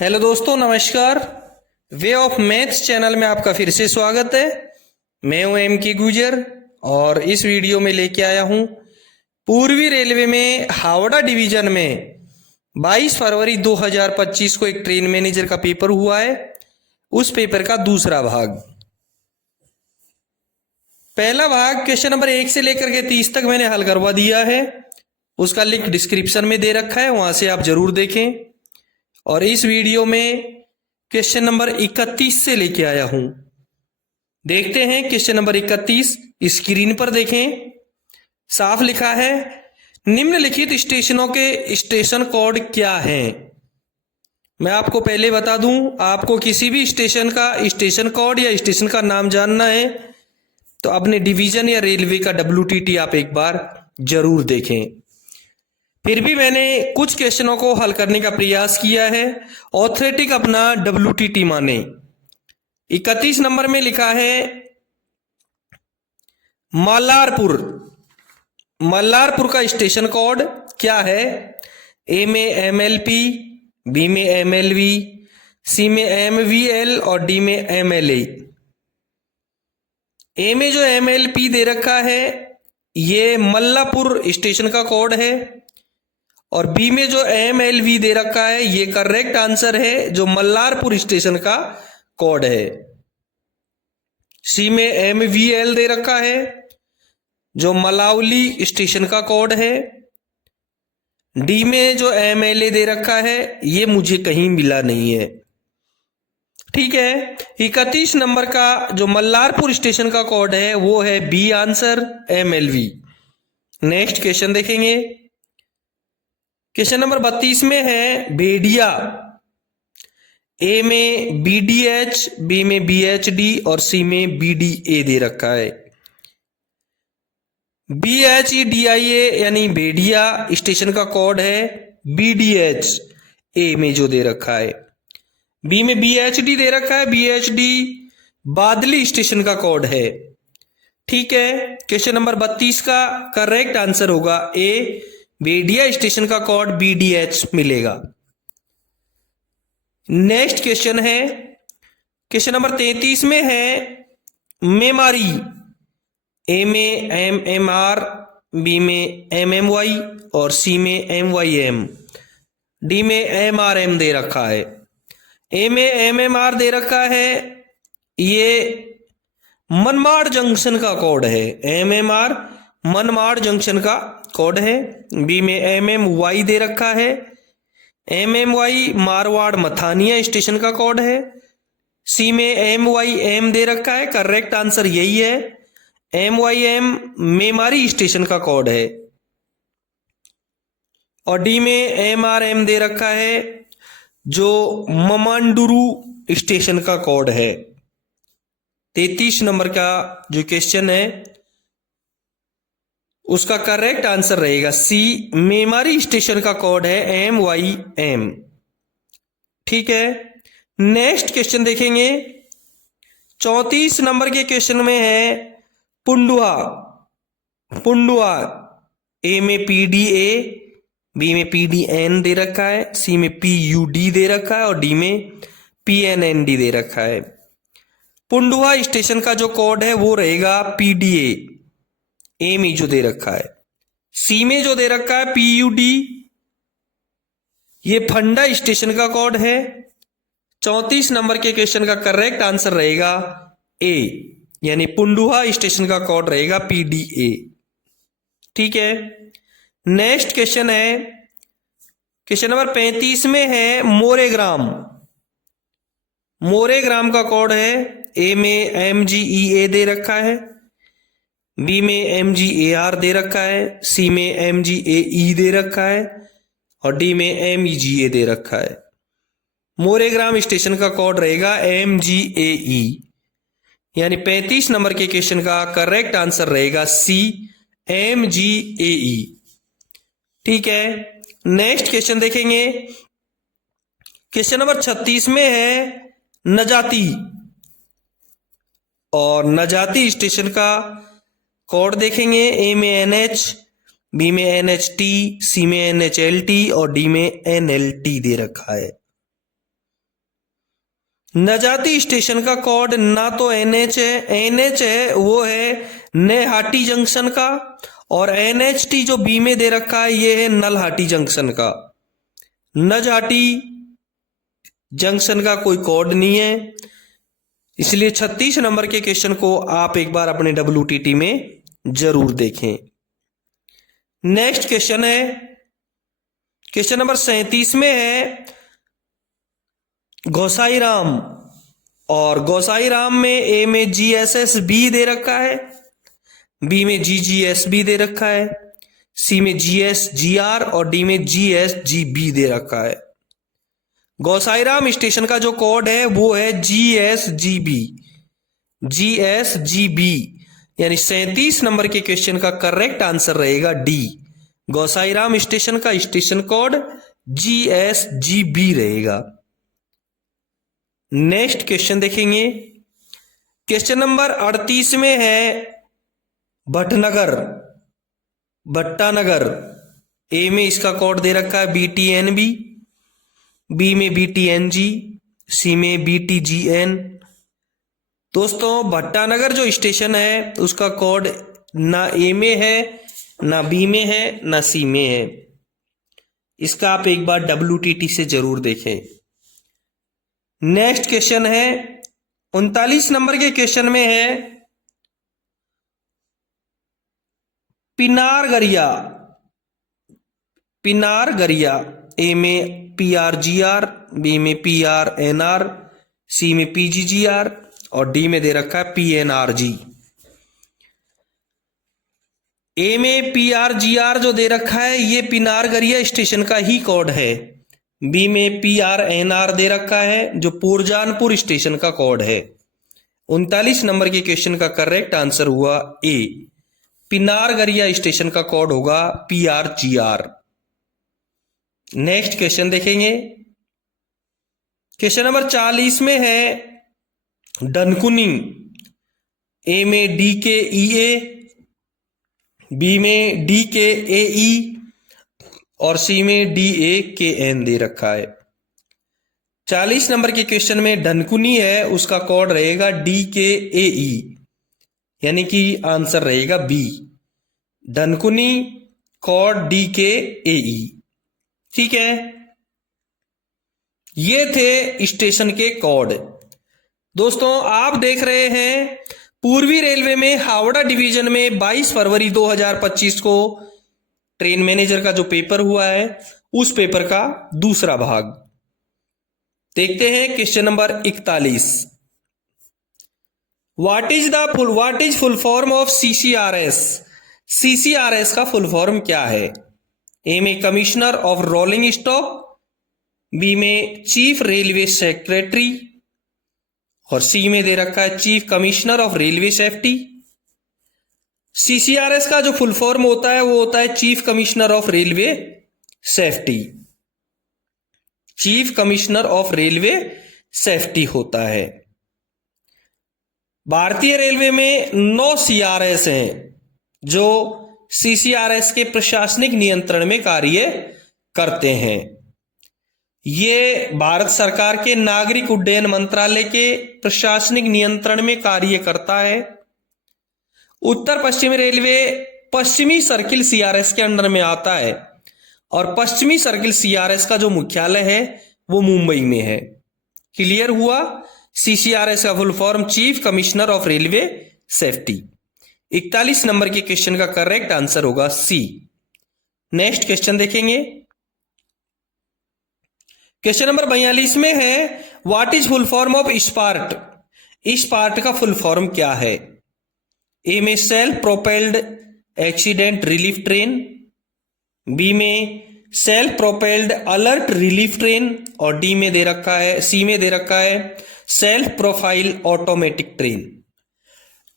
Hello दोस्तों, नमस्कार। Way of maths channel में आपका फिर से स्वागत है। मैं हूं एम के गुजर और इस वीडियो में लेके आया हूं पूर्वी रेलवे में हावड़ा डिवीजन में 22 फरवरी 2025 को एक ट्रेन मैनेजर का पेपर हुआ है। उस पेपर का दूसरा भाग। पहला भाग क्वेश्चन नंबर 1 से लेकर के 30 तक मैंने हल करवा दिया है। उसका लिंक डिस्क्रिप्शन में दे रखा है, वहां से आप जरूर देखें। और इस वीडियो में क्वेश्चन नंबर 31 से लेके आया हूं। देखते हैं क्वेश्चन नंबर 31। स्क्रीन पर देखें, साफ लिखा है निम्नलिखित स्टेशनों के स्टेशन कोड क्या हैं। मैं आपको पहले बता दूं, आपको किसी भी स्टेशन का स्टेशन कोड या स्टेशन का नाम जानना है तो अपने डिवीजन या रेलवे का WTT आप एक बार जरूर देखें। फिर भी मैंने कुछ क्वेश्चनों को हल करने का प्रयास किया है। ऑथरेटिक अपना WTT माने। 31 नंबर में लिखा है मल्लारपुर। मल्लारपुर का स्टेशन कोड क्या है? ए में MLP, बी में MLV, सी में MVL और डी में MLA। ए में जो MLP दे रखा है ये मल्लापुर स्टेशन का कोड है, और बी में जो MLV दे रखा है ये करेक्ट आंसर है, जो मल्लारपुर स्टेशन का कोड है। सी में MVL दे रखा है जो मलावली स्टेशन का कोड है। डी में जो MLA दे रखा है ये मुझे कहीं मिला नहीं है। ठीक है, 31 नंबर का जो मल्लारपुर स्टेशन का कोड है वो है B answer, MLV। Next question देखेंगे। क्वेश्चन नंबर 32 में है भेड़िया। ए में BDH, बी में BHD और सी में BDA दे रखा है। BHEDIA यानी भेड़िया स्टेशन का कोड है BDH, ए में जो दे रखा है। बी में BHD दे रखा है, BHD बादली स्टेशन का कोड है। ठीक है, क्वेश्चन नंबर 32 का करेक्ट आंसर होगा ए, भेड़िया स्टेशन का कोड BDH मिलेगा। नेक्स्ट क्वेश्चन है क्वेश्चन नंबर 33 में है मेमारी। ए में MMR, बी में MMY और सी में MYM, डी में MRM दे रखा है। ए में MMR दे रखा है, ये मनमाड़ जंक्शन का कोड है। MMR मनमाड़ जंक्शन का कोड है। बी में MMY दे रखा है, MMY मारवाड़ मथानिया स्टेशन का कोड है। सी में MYM दे रखा है, करेक्ट आंसर यही है, MYM मेमारी स्टेशन का कोड है। और डी में MRM दे रखा है जो ममांडुरु स्टेशन का कोड है। 33 नंबर का जो क्वेश्चन है उसका करेक्ट आंसर रहेगा सी, मेमारी स्टेशन का कोड है MYM। ठीक है, नेक्स्ट क्वेश्चन देखेंगे। 34 नंबर के क्वेश्चन में है पुंडुआ। पुंडुआ ए में PDA, बी में PDN दे रखा है, सी में PUD दे रखा है और डी में PNND दे रखा है। पुंडुआ स्टेशन का जो कोड है वो रहेगा PDA, ए में जो दे रखा है। सी में जो दे रखा है PUD, ये फंडा स्टेशन का कोड है। 34 नंबर के क्वेश्चन का करेक्ट आंसर रहेगा ए, यानी पुंडुआ स्टेशन का कोड रहेगा PDA। ठीक है, नेक्स्ट क्वेश्चन है क्वेश्चन नंबर 35 में है मोरेग्राम। मोरेग्राम का कोड है, ए में MGEA दे रखा है, बी में MGAR दे रखा है, सी में MGAE दे रखा है और डी में MEGA दे रखा है। मोरेग्राम स्टेशन का कोड रहेगा MGAE, यानी 35 नंबर के क्वेश्चन का करेक्ट आंसर रहेगा सी, MGAE। ठीक है, नेक्स्ट क्वेश्चन देखेंगे। क्वेश्चन नंबर 36 में है नजाती, और नजाती स्टेशन का कोड देखेंगे। ए में NH, बी में NHT, सी में NHLT और डी में NLT दे रखा है। नजाती स्टेशन का कोड ना तो एनएच है, एनएच है वो है नेहाटी जंक्शन का, और एनएचटी जो बी में दे रखा है ये है नलहाटी जंक्शन का। नजहाटी जंक्शन का कोई कोड नहीं है, इसलिए 36 नंबर के क्वेश्चन को आप एक बार अपने WTT में जरूर देखें। नेक्स्ट क्वेश्चन है, क्वेश्चन नंबर 37 में है गोसाईराम, और गोसाईराम में ए में GSS बी दे रखा है, बी में GGS बी दे रखा है, सी में GSGR और डी में GSGB दे रखा है। गोसाईराम स्टेशन का जो कोड है वो है GSGB, GSGB, यानी 37 नंबर के क्वेश्चन का करेक्ट आंसर रहेगा डी। गोसाईराम स्टेशन का स्टेशन कोड GSGB रहेगा। नेक्स्ट क्वेश्चन देखेंगे, क्वेश्चन नंबर 38 में है भटनगर, भट्टानगर। ए में इसका कोड दे रखा है BTNB, बी में BTNG, सी में BTGN। दोस्तों भट्टानगर जो स्टेशन है उसका कोड ना ए में है, ना बी में है, ना सी में है। इसका आप एक बार WTT से जरूर देखें। नेक्स्ट क्वेश्चन है 39 नंबर के क्वेश्चन में है पिनारगरिया, पिनारगरिया। ए में PRGR, बी में PRNR, सी में PGGR और डी में दे रखा है PNRG। ए में PRGR जो दे रखा है ये पिनारगरिया स्टेशन का ही कोड है। बी में PRNR दे रखा है जो पुरजानपुर स्टेशन का कोड है। 39 नंबर के क्वेश्चन का करेक्ट आंसर हुआ ए, पिनारगरिया स्टेशन का कोड होगा PRGR। नेक्स्ट क्वेश्चन देखेंगे, क्वेश्चन नंबर 40 में है डनकुनी। ए में DKEA, बी में DKAE और सी में DAKN दे रखा है। 40 नंबर के क्वेश्चन में डनकुनी है, उसका कोड रहेगा DKAE, यानी कि आंसर रहेगा बी, डनकुनी कोड DKAE। ठीक है, ये थे स्टेशन के कोड। दोस्तों आप देख रहे हैं पूर्वी रेलवे में हावड़ा डिवीजन में 22 फरवरी 2025 को ट्रेन मैनेजर का जो पेपर हुआ है उस पेपर का दूसरा भाग। देखते हैं question number 41। What is full form of CCRS? CCRS का फुल फॉर्म क्या है? ए में commissioner of rolling stock, B में चीफ रेलवे सेक्रेटरी और सी में दे रखा है chief commissioner of railway safety. CCRS का जो फुल फॉर्म होता है वो होता है chief commissioner of railway safety, chief commissioner of railway safety होता है। भारतीय रेलवे में 9 CRS हैं जो CCRS के प्रशासनिक नियंत्रण में कार्य करते हैं। ये भारत सरकार के नागरिक उड्डयन मंत्रालय के प्रशासनिक नियंत्रण में कार्य करता है। उत्तर पश्चिमी रेलवे पश्चिमी सर्किल CRS के अंडर में आता है और पश्चिमी सर्किल CRS का जो मुख्यालय है वो मुंबई में है। क्लियर हुआ? CCRS का full form chief commissioner of railway safety. 41 number के क्वेश्चन का करेक्ट आंसर होगा सी। नेक्स्ट क्वेश्चन देखेंगे, क्वेश्चन नंबर 42 में है what is full form of SPART? SPART का फुल फॉर्म क्या है? ए में self propelled accident relief train, B में self propelled alert relief train और डी में दे रखा है, सी में दे रखा है सेल्फ प्रोफाइल ऑटोमेटिक ट्रेन।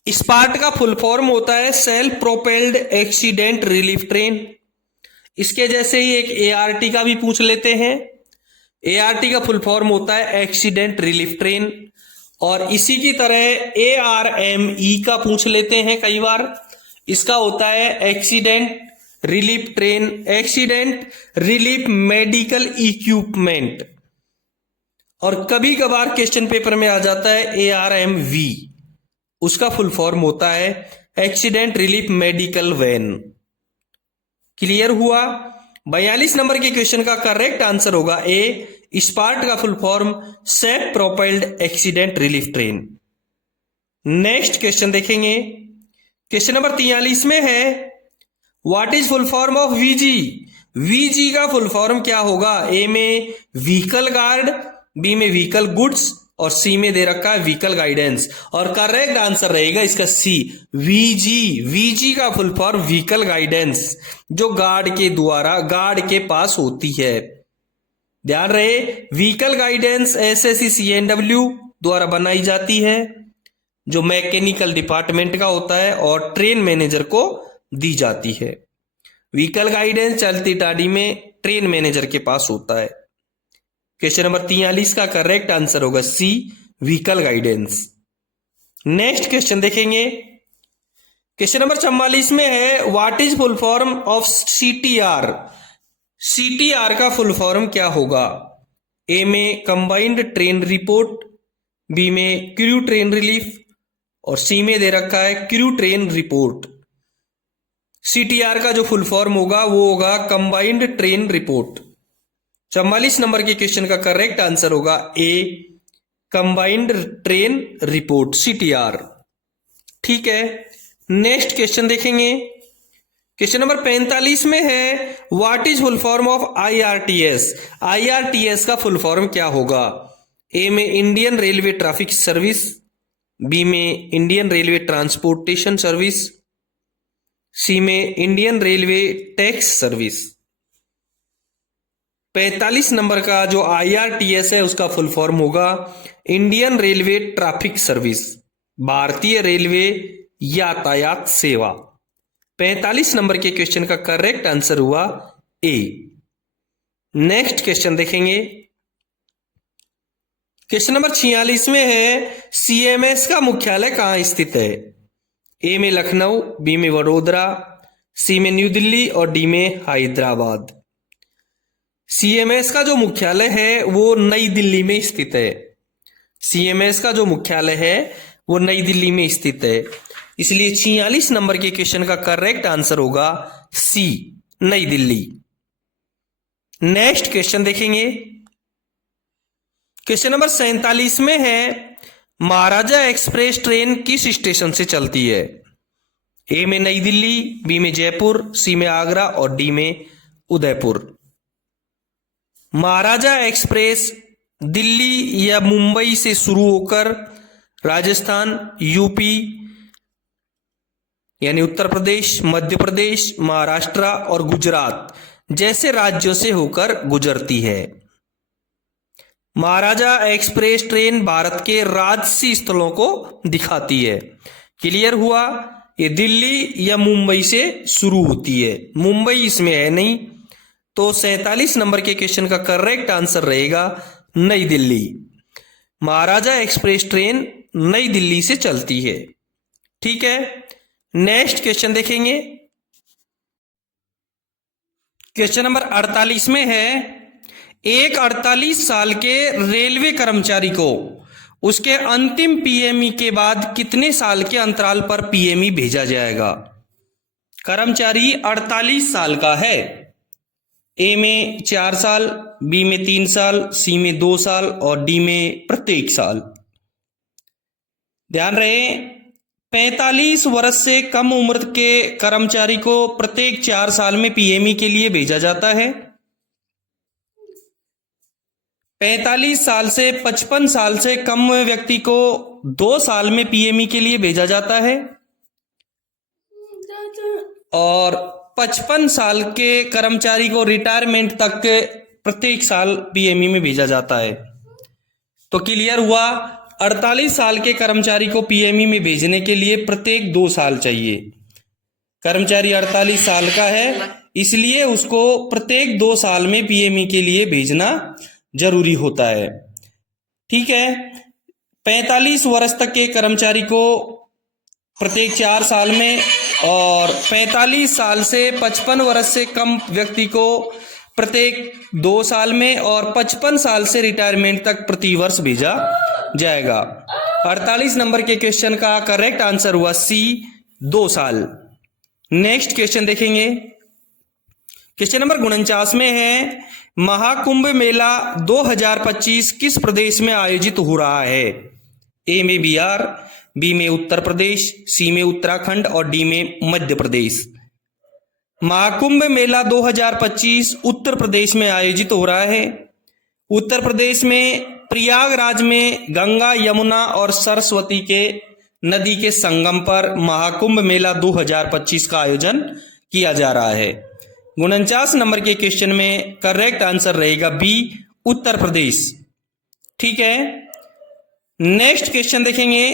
स्पार्ट का फुल फॉर्म होता है self propelled accident relief train. इसके जैसे ही एक ART का भी पूछ लेते हैं। ART का फुल फॉर्म होता है एक्सीडेंट रिलीफ ट्रेन, और इसी की तरह ARME का पूछ लेते हैं कई बार। इसका होता है accident relief train, accident relief medical equipment. और कभी कभार क्वेश्चन पेपर में आ जाता है ARMV, उसका फुल फॉर्म होता है accident relief medical van. Clear हुआ? 42 नंबर के क्वेश्चन का करेक्ट आंसर होगा ए, स्पार्ट का full form safe propelled accident relief train. Next question देखेंगे, क्वेश्चन नंबर 43 में है what is full form of VG। VG का फुल फॉर्म क्या होगा? ए में व्हीकल गार्ड, बी में व्हीकल गुड्स और सी में दे रखा है व्हीकल गाइडेंस। और करेक्ट आंसर रहेगा इसका सी, VG। VG का फुल फॉर्म व्हीकल गाइडेंस, जो गार्ड के द्वारा गार्ड के पास होती है। ध्यान रहे, व्हीकल गाइडेंस SSC CNW द्वारा बनाई जाती है, जो मैकेनिकल डिपार्टमेंट का होता है और ट्रेन मैनेजर को दी जाती है। व्हीकल गाइडेंस चलती गाड़ी में ट्रेन मैनेजर के पास होता है। क्वेश्चन नंबर 43 का करेक्ट आंसर होगा सी, व्हीकल गाइडेंस। नेक्स्ट क्वेश्चन देखेंगे, क्वेश्चन नंबर 44 में है what is full form of CTR। CTR का फुल फॉर्म क्या होगा? ए में कंबाइंड ट्रेन रिपोर्ट, बी में क्रू ट्रेन रिलीफ और सी में दे रखा है क्रू ट्रेन रिपोर्ट। CTR का जो फुल फॉर्म होगा वो होगा कंबाइंड ट्रेन रिपोर्ट। 44 नंबर के क्वेश्चन का करेक्ट आंसर होगा A, combined train report CTR। ठीक है, नेक्स्ट क्वेश्चन देखेंगे, क्वेश्चन नंबर 45 में है what is full form of IRTS। IRTS का फुल फॉर्म क्या होगा? ए में Indian railway traffic service, B में Indian railway transportation service, C में Indian railway tax service. 45 number का जो IRTS है उसका फुल फॉर्म होगा इंडियन रेलवे ट्रैफिक सर्विस, भारतीय रेलवे यातायात सेवा। 45 नंबर के क्वेश्चन का करेक्ट आंसर हुआ ए। नेक्स्ट क्वेश्चन देखेंगे, क्वेश्चन नंबर 46 में है CMS का मुख्यालय कहां स्थित है? ए में लखनऊ, बी में वडोदरा, सी में न्यू दिल्ली और डी में हैदराबाद। CMS का जो मुख्यालय है वो नई दिल्ली में स्थित है। CMS का जो मुख्यालय है वो नई दिल्ली में स्थित है, इसलिए 46 नंबर के क्वेश्चन का करेक्ट आंसर होगा सी, नई दिल्ली। नेक्स्ट क्वेश्चन देखेंगे, क्वेश्चन नंबर 47 में है महाराजा एक्सप्रेस ट्रेन किस स्टेशन से चलती है? ए में नई दिल्ली, बी में जयपुर, सी में आगरा और डी में उदयपुर। महाराजा एक्सप्रेस दिल्ली या मुंबई से शुरू होकर राजस्थान, यूपी यानी उत्तर प्रदेश, मध्य प्रदेश, महाराष्ट्र और गुजरात जैसे राज्यों से होकर गुजरती है। महाराजा एक्सप्रेस ट्रेन भारत के राजसी स्थलों को दिखाती है। क्लियर हुआ? ये दिल्ली या मुंबई से शुरू होती है, मुंबई इसमें है नहीं, तो 47 नंबर के क्वेश्चन का करेक्ट आंसर रहेगा नई दिल्ली। महाराजा एक्सप्रेस ट्रेन नई दिल्ली से चलती है। ठीक है, नेक्स्ट क्वेश्चन देखेंगे, क्वेश्चन नंबर 48 में है एक 48 साल के रेलवे कर्मचारी को उसके अंतिम PME के बाद कितने साल के अंतराल पर PME भेजा जाएगा? कर्मचारी 48 साल का है, ए में 4 साल, बी में 3 साल, सी में 2 साल और डी में प्रत्येक साल। ध्यान रहे, 45 वर्ष से कम उम्र के कर्मचारी को प्रत्येक 4 साल में PME के लिए भेजा जाता है। 45 साल से 55 साल से कम व्यक्ति को 2 साल में PME के लिए भेजा जाता है और 55 साल के कर्मचारी को रिटायरमेंट तक प्रत्येक साल PME में भेजा जाता है। तो क्लियर हुआ, 48 साल के कर्मचारी को PME में भेजने के लिए प्रत्येक 2 साल चाहिए। कर्मचारी 48 साल का है, इसलिए उसको प्रत्येक 2 साल में PME के लिए भेजना जरूरी होता है। ठीक है, 45 वर्ष तक के कर्मचारी को प्रत्येक 4 साल में और 45 साल से 55 वर्ष से कम व्यक्ति को प्रत्येक 2 साल में, और 55 साल से रिटायरमेंट तक प्रतिवर्ष भेजा जाएगा। 48 नंबर के क्वेश्चन का करेक्ट आंसर हुआ सी, 2 साल। नेक्स्ट क्वेश्चन देखेंगे। क्वेश्चन नंबर 49 में है, महाकुंभ मेला 2025 किस प्रदेश में आयोजित हो रहा है? ए में बिहार, बी में उत्तर प्रदेश, सी में उत्तराखंड और डी में मध्य प्रदेश। महाकुंभ मेला 2025 उत्तर प्रदेश में आयोजित हो रहा है। उत्तर प्रदेश में प्रयागराज में गंगा, यमुना और सरस्वती के नदी के संगम पर महाकुंभ मेला 2025 का आयोजन किया जा रहा है। 49 नंबर के क्वेश्चन में करेक्ट आंसर रहेगा बी, उत्तर प्रदेश। ठीक है, नेक्स्ट क्वेश्चन देखेंगे।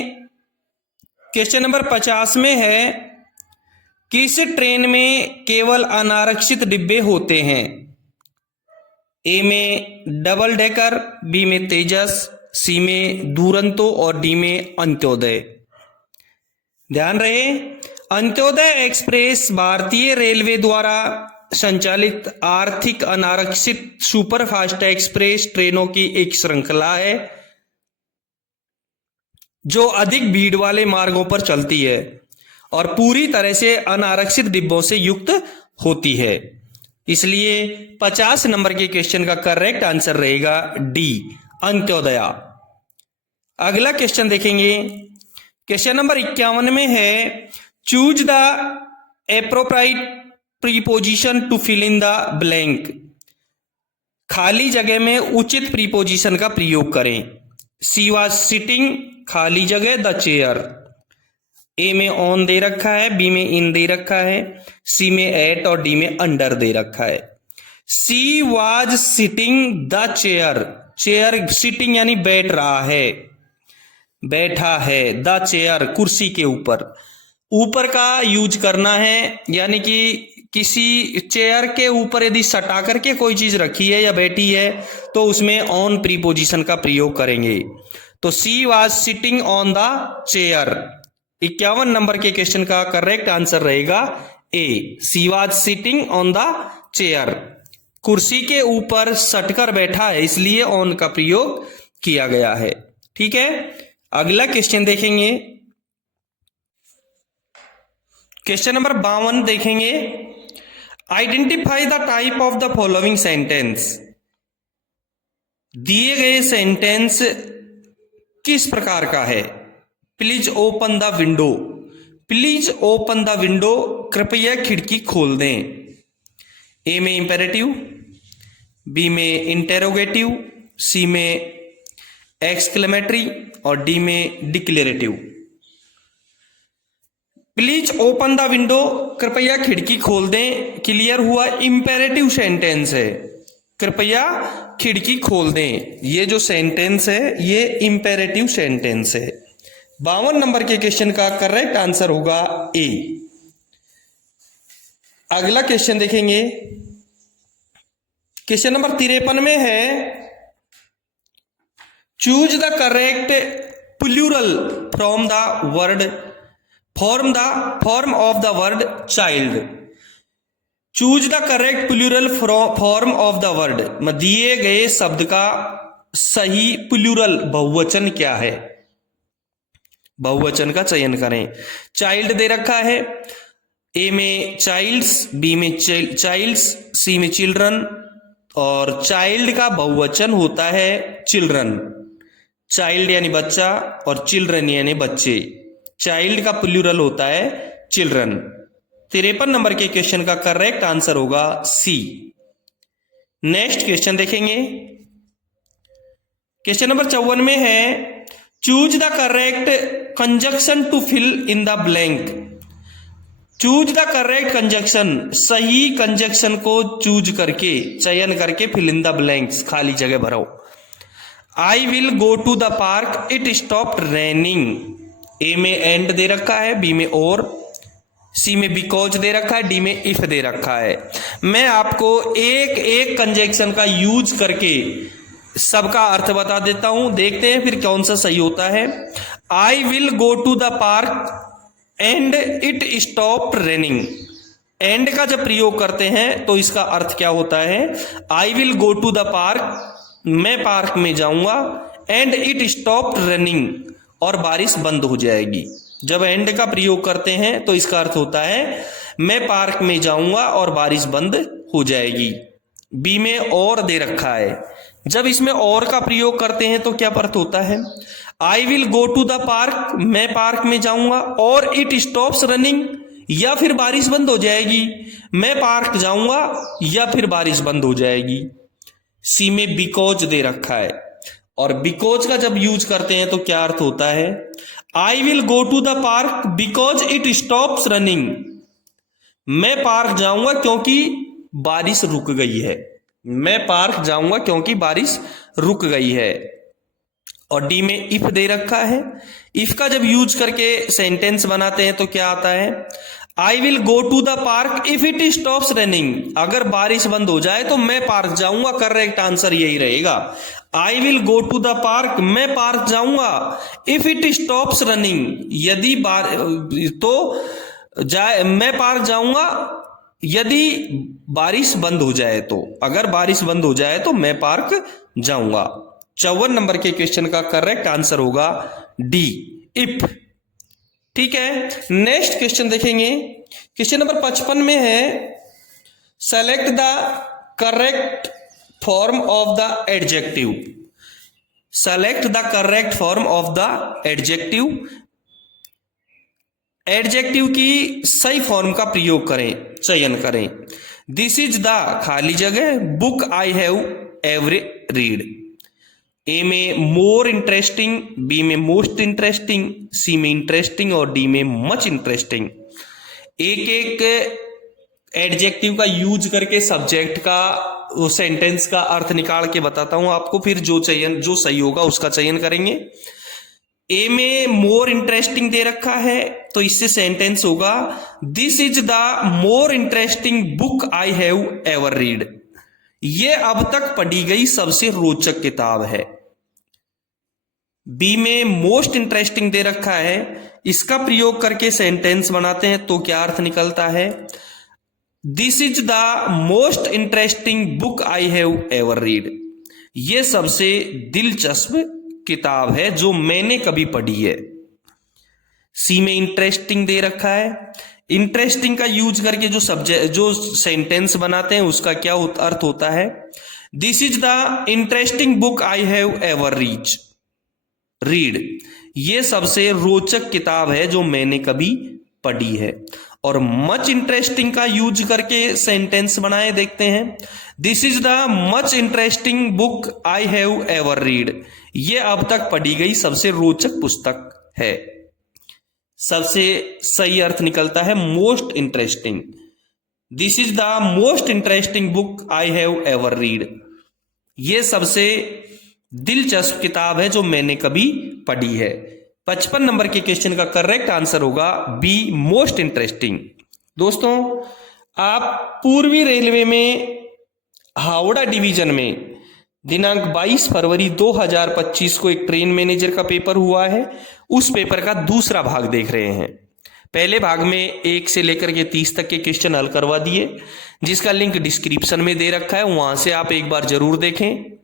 क्वेश्चन नंबर 50 में है, किस ट्रेन में केवल अनारक्षित डिब्बे होते हैं? ए में डबल डेकर, बी में तेजस, सी में दुरंतो और डी में अंत्योदय। ध्यान रहे, अंत्योदय एक्सप्रेस भारतीय रेलवे द्वारा संचालित आर्थिक अनारक्षित सुपरफास्ट एक्सप्रेस ट्रेनों की एक श्रृंखला है जो अधिक भीड़ वाले मार्गों पर चलती है और पूरी तरह से अनारक्षित डिब्बों से युक्त होती है। इसलिए 50 नंबर के क्वेश्चन का करेक्ट आंसर रहेगा डी, अंत्योदया। अगला क्वेश्चन देखेंगे। क्वेश्चन नंबर 51 में है, choose the appropriate preposition to fill in the blank. खाली जगह में उचित प्रीपोजिशन का प्रयोग करें। सी वाज सिटिंग, खाली जगह द चेयर। ए में ऑन दे रखा है, बी में इन दे रखा है, सी में एट और डी में अंडर दे रखा है। सी was sitting the chair, chair sitting यानी बैठ रहा है, बैठा है। द चेयर कुर्सी के ऊपर, ऊपर का यूज करना है, यानी कि किसी चेयर के ऊपर यदि सटा करके कोई चीज रखी है या बैठी है तो उसमें ऑन प्रीपोजिशन का प्रयोग करेंगे। तो she was sitting on the chair. 51 number के क्वेश्चन का करेक्ट आंसर रहेगा A, she was sitting on the chair. कुर्सी के ऊपर सटकर बैठा है इसलिए ऑन का प्रयोग किया गया है। ठीक है, अगला क्वेश्चन देखेंगे। क्वेश्चन नंबर 52 देखेंगे। Identify the type of the following sentence. दिए गए सेंटेंस किस प्रकार का है? Please open the window, please open the window, कृपया खिड़की खोल दें। ए में इंपेरेटिव, बी में इंटेरोगेटिव, सी में एक्सक्लेमेटरी और डी में declarative. Please open the window, कृपया खिड़की खोल दें, क्लियर हुआ इंपेरेटिव सेंटेंस है, कृपया खिड़की खोल दें। ये जो सेंटेंस है ये इंपेरेटिव सेंटेंस है। 52 नंबर के क्वेश्चन का करेक्ट आंसर होगा ए। अगला क्वेश्चन देखेंगे। क्वेश्चन नंबर 53 में है, choose the correct plural from the word, form of the word child. Choose the correct plural form of the word, दिए गए शब्द का सही प्लूरल बहुवचन क्या है? बहुवचन का चयन करें। चाइल्ड दे रखा है, ए में चाइल्ड्स, बी में चाइल्ड्स, सी में चिल्ड्रन और चाइल्ड का बहुवचन होता है चिल्ड्रन। चाइल्ड यानी बच्चा और चिल्ड्रन यानी बच्चे। चाइल्ड का प्लूरल होता है चिल्ड्रन। 53 नंबर के क्वेश्चन का करेक्ट आंसर होगा सी। नेक्स्ट क्वेश्चन देखेंगे। क्वेश्चन नंबर 54 में है, choose the correct conjunction to fill in the blank. Choose the correct conjunction, सही कंजक्शन को चूज करके, चयन करके फिल इन द ब्लैंक्स, खाली जगह भरो। I will go to the park, it stopped raining. A में एंड दे रखा है, बी में और, सी में बिकॉज दे रखा है, डी में इफ दे रखा है। मैं आपको एक एक कंजक्शन का यूज करके सबका अर्थ बता देता हूं, देखते हैं फिर कौन सा सही होता है। I will go to the park and it stopped raining. And का जब प्रयोग करते हैं तो इसका अर्थ क्या होता है, I will go to the park, मैं पार्क में जाऊंगा, एंड इट स्टॉप्ड रनिंग, और बारिश बंद हो जाएगी। जब एंड का प्रयोग करते हैं तो इसका अर्थ होता है मैं पार्क में जाऊंगा और बारिश बंद हो जाएगी। बी में और दे रखा है, जब इसमें और का प्रयोग करते हैं तो क्या अर्थ होता है, I will go to the park, मैं पार्क में जाऊंगा, और इट स्टॉप्स रनिंग, या फिर बारिश बंद हो जाएगी, मैं पार्क जाऊंगा या फिर बारिश बंद हो जाएगी। सी में बिकॉज दे रखा है, और बिकॉज का जब यूज करते हैं तो क्या अर्थ होता है, I will go to the park because it stops running, मैं पार्क जाऊंगा क्योंकि बारिश रुक गई है, मैं पार्क जाऊंगा क्योंकि बारिश रुक गई है। और डी में इफ दे रखा है, इफ का जब यूज करके सेंटेंस बनाते हैं तो क्या आता है, I will go to the park if it stops running, अगर बारिश बंद हो जाए तो मैं पार्क जाऊंगा, करेक्ट आंसर यही रहेगा। I will go to the park, मैं पार्क जाऊंगा, इफ इट स्टॉप्स रनिंग, यदि मैं पार्क जाऊंगा यदि बारिश बंद हो जाए तो, अगर बारिश बंद हो जाए तो मैं पार्क जाऊंगा। 54 नंबर के क्वेश्चन का करेक्ट आंसर होगा डी, इफ। ठीक है, नेक्स्ट क्वेश्चन देखेंगे। क्वेश्चन नंबर 55 में है, select the correct form of the adjective, select the correct form of the adjective, adjective की सही फॉर्म का प्रयोग करें, चयन करें। दिस इज द खाली जगह book I have ever read. A में मोर इंटरेस्टिंग, बी में मोस्ट इंटरेस्टिंग, सी में इंटरेस्टिंग और डी में मच इंटरेस्टिंग। एक एक एडजेक्टिव का यूज करके सब्जेक्ट का, सेंटेंस का अर्थ निकाल के बताता हूं आपको, फिर जो सही होगा उसका चयन करेंगे। ए में मोर इंटरेस्टिंग दे रखा है तो इससे सेंटेंस होगा, this is the more interesting book I have ever read. ये अब तक पढ़ी गई सबसे रोचक किताब है। बी में मोस्ट इंटरेस्टिंग दे रखा है, इसका प्रयोग करके सेंटेंस बनाते हैं तो क्या अर्थ निकलता है, this is the most interesting book I have ever read. ये सबसे दिलचस्प किताब है जो मैंने कभी पढ़ी है। सी में इंटरेस्टिंग दे रखा है, इंटरेस्टिंग का यूज करके जो सेंटेंस बनाते हैं उसका क्या अर्थ होता है, this is the interesting book I have ever read. ये सबसे रोचक किताब है जो मैंने कभी पढ़ी है। और मच इंटरेस्टिंग का यूज करके सेंटेंस बनाए, देखते हैं, this is the much interesting book I have ever read. ये अब तक पढ़ी गई सबसे रोचक पुस्तक है। सबसे सही अर्थ निकलता है most interesting, this is the most interesting book I have ever read. ये सबसे दिलचस्प किताब है जो मैंने कभी पढ़ी है। 55 नंबर के क्वेश्चन का करेक्ट आंसर होगा बी, मोस्ट इंटरेस्टिंग। दोस्तों, आप पूर्वी रेलवे में हावड़ा डिवीजन में दिनांक 22 फरवरी 2025 को एक ट्रेन मैनेजर का पेपर हुआ है, उस पेपर का दूसरा भाग देख रहे हैं। पहले भाग में 1 से लेकर के 30 तक के क्वेश्चन हल करवा दिए, जिसका लिंक डिस्क्रिप्शन में दे रखा है, वहां से आप एक बार जरूर देखें।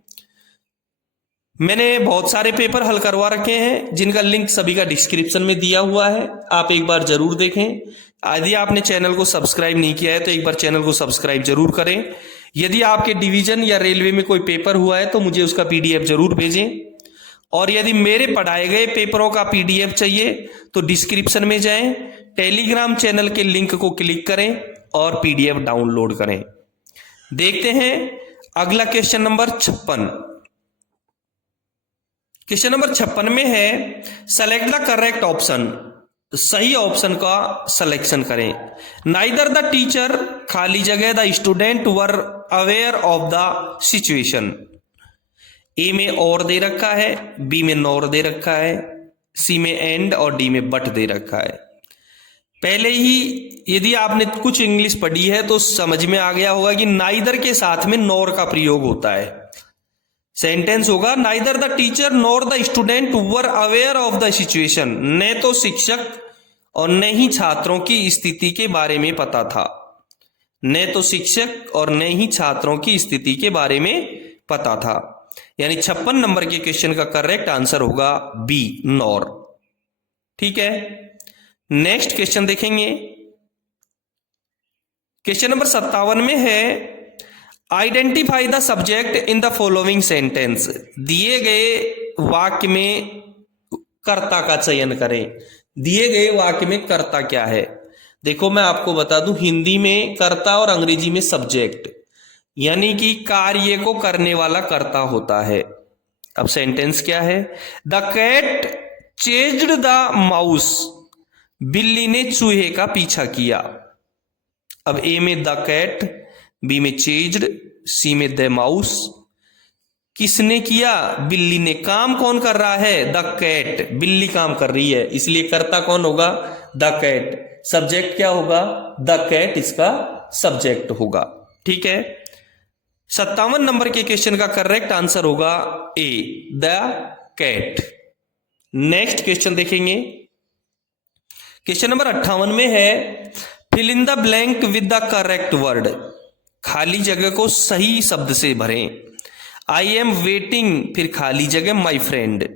मैंने बहुत सारे पेपर हल करवा रखे हैं जिनका लिंक सभी का डिस्क्रिप्शन में दिया हुआ है, आप एक बार जरूर देखें। यदि आपने चैनल को सब्सक्राइब नहीं किया है तो एक बार चैनल को सब्सक्राइब जरूर करें। यदि आपके डिवीजन या रेलवे में कोई पेपर हुआ है तो मुझे उसका पीडीएफ जरूर भेजें। और यदि मेरे पढ़ाए गए पेपरों का पीडीएफ चाहिए तो डिस्क्रिप्शन में जाएं, टेलीग्राम चैनल के लिंक को क्लिक करें और पीडीएफ डाउनलोड करें। देखते हैं अगला क्वेश्चन नंबर 56। क्वेश्चन नंबर 56 में है, सेलेक्ट द करेक्ट ऑप्शन, सही ऑप्शन का सिलेक्शन करें। नाइदर द टीचर, खाली जगह, the student were aware of the situation. A में और दे रखा है, बी में नॉर दे रखा है, सी में एंड और डी में बट दे रखा है। पहले ही यदि आपने कुछ इंग्लिश पढ़ी है तो समझ में आ गया होगा कि नाइदर के साथ में नॉर का प्रयोग होता है। सेंटेंस होगा, neither the teacher nor the student were aware of the situation. न तो शिक्षक और न ही छात्रों की स्थिति के बारे में पता था। न तो शिक्षक और न ही छात्रों की स्थिति के बारे में पता था। यानी 56 नंबर के क्वेश्चन का करेक्ट आंसर होगा बी, नॉर। ठीक है, नेक्स्ट क्वेश्चन देखेंगे। क्वेश्चन नंबर 57 में है identify the subject in the following sentence. दिए गए वाक्य में कर्ता का चयन करें। दिए गए वाक्य में कर्ता क्या है? देखो मैं आपको बता दूं, हिंदी में कर्ता और अंग्रेजी में सब्जेक्ट, यानी कि कार्य को करने वाला कर्ता होता है। अब सेंटेंस क्या है? The cat chased the mouse. बिल्ली ने चूहे का पीछा किया। अब ए में द कैट, बी में चेज्ड, सी में द माउस। किसने किया? बिल्ली ने। काम कौन कर रहा है? The cat. बिल्ली काम कर रही है, इसलिए कर्ता कौन होगा? The cat. सब्जेक्ट क्या होगा? द कैट इसका सब्जेक्ट होगा। ठीक है, 57 नंबर के क्वेश्चन का करेक्ट आंसर होगा A, the cat. Next question देखेंगे। क्वेश्चन नंबर 58 में है fill in the blank with the correct word. खाली जगह को सही शब्द से भरें। आई एम वेटिंग, फिर खाली जगह माई फ्रेंड।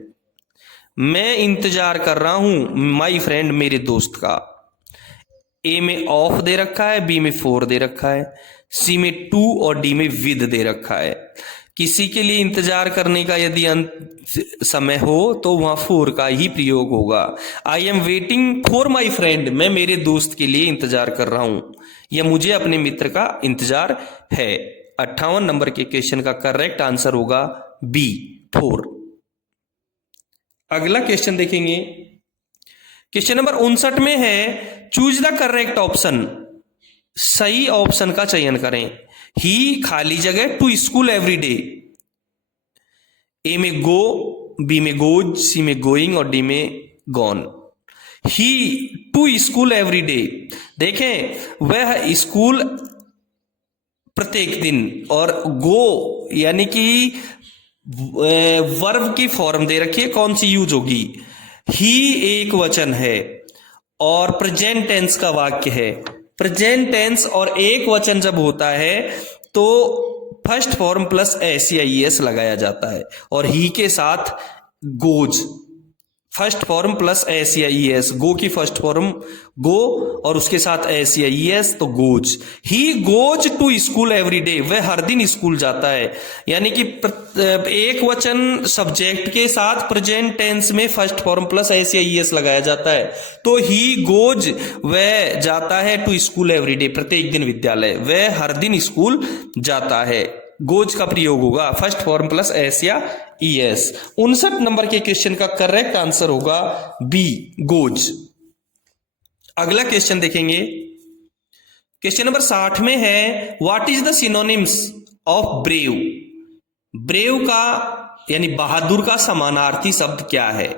मैं इंतजार कर रहा हूं माई फ्रेंड, मेरे दोस्त का। ए में ऑफ दे रखा है, बी में फॉर दे रखा है, सी में टू और डी में विद दे रखा है। किसी के लिए इंतजार करने का यदि समय हो तो वहां फॉर का ही प्रयोग होगा। I am waiting for my friend, मैं मेरे दोस्त के लिए इंतजार कर रहा हूं, या मुझे अपने मित्र का इंतजार है। 58 नंबर के क्वेश्चन का करेक्ट आंसर होगा बी, फॉर। अगला क्वेश्चन देखेंगे। क्वेश्चन नंबर 59 में है चूज द करेक्ट ऑप्शन। सही ऑप्शन का चयन करें। ही खाली जगह टू स्कूल एवरी डे। ए में गो, बी में गोज, सी में गोइंग और डी में gone. He to school every day. देखें, वह स्कूल प्रत्येक दिन, और गो यानी कि वर्ब की फॉर्म दे रखी है, कौन सी यूज होगी? ही एक वचन है और प्रेजेंट टेंस का वाक्य है। प्रेजेंट टेंस और एक वचन जब होता है तो फर्स्ट फॉर्म प्लस एस या ईएस लगाया जाता है, और ही के साथ goes, first form plus S या ईएस। गो की फर्स्ट फॉर्म गो और उसके साथ एस या ईएस, तो goes. He goes to school every day, वह हर दिन स्कूल जाता है। यानी कि एक वचन सब्जेक्ट के साथ प्रेजेंट टेंस में फर्स्ट फॉर्म प्लस एस या ईएस लगाया जाता है। तो ही गोज, वह जाता है टू स्कूल एवरी डे, प्रत्येक दिन विद्यालय, वह हर दिन स्कूल जाता है। गोज का प्रयोग होगा फर्स्ट फॉर्म प्लस एस या ईएस। 59 नंबर के क्वेश्चन का करेक्ट आंसर होगा बी, गोज। अगला क्वेश्चन देखेंगे। क्वेश्चन नंबर 60 में है what is the synonyms of brave. Brave का यानी बहादुर का समानार्थी शब्द क्या है?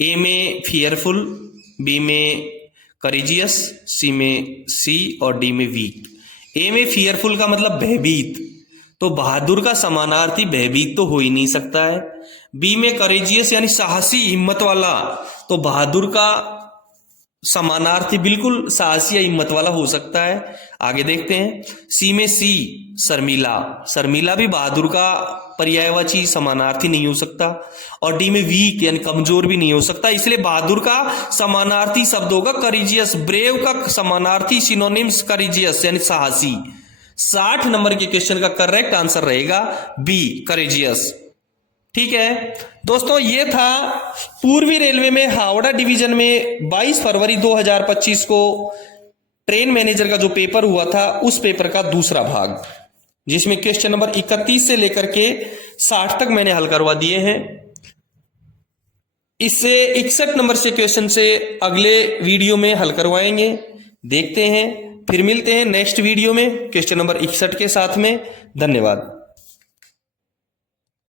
ए में फियरफुल, बी में करेजियस, सी में सी और डी में वीक। ए में फियरफुल का मतलब भयभीत, तो बहादुर का समानार्थी भयभीत तो हो ही नहीं सकता है। बी में करेजियस यानी साहसी, हिम्मत वाला, तो बहादुर का समानार्थी बिल्कुल साहसी या हिम्मत वाला हो सकता है। आगे देखते हैं। सी में सी, शर्मीला। शर्मीला भी बहादुर का पर्यायवाची समानार्थी नहीं हो सकता। और डी में वीक यानी कमजोर भी नहीं हो सकता, इसलिए बहादुर का समानार्थी शब्द होगा करेजियस। ब्रेव का समानार्थी सिनोनिम्स करेजियस यानी साहसी। 60 नंबर के क्वेश्चन का करेक्ट आंसर रहेगा बी, करेजियस। ठीक है दोस्तों, ये था पूर्वी रेलवे में हावड़ा डिवीजन में 22 फरवरी 2025 को ट्रेन मैनेजर का जो पेपर हुआ था उस पेपर का दूसरा भाग, जिसमें क्वेश्चन नंबर 31 से लेकर के 60 तक मैंने हल करवा दिए हैं। इससे 61 नंबर से क्वेश्चन से अगले वीडियो में हल करवाएंगे। देखते हैं, फिर मिलते हैं नेक्स्ट वीडियो में क्वेश्चन नंबर 61 के साथ में। धन्यवाद।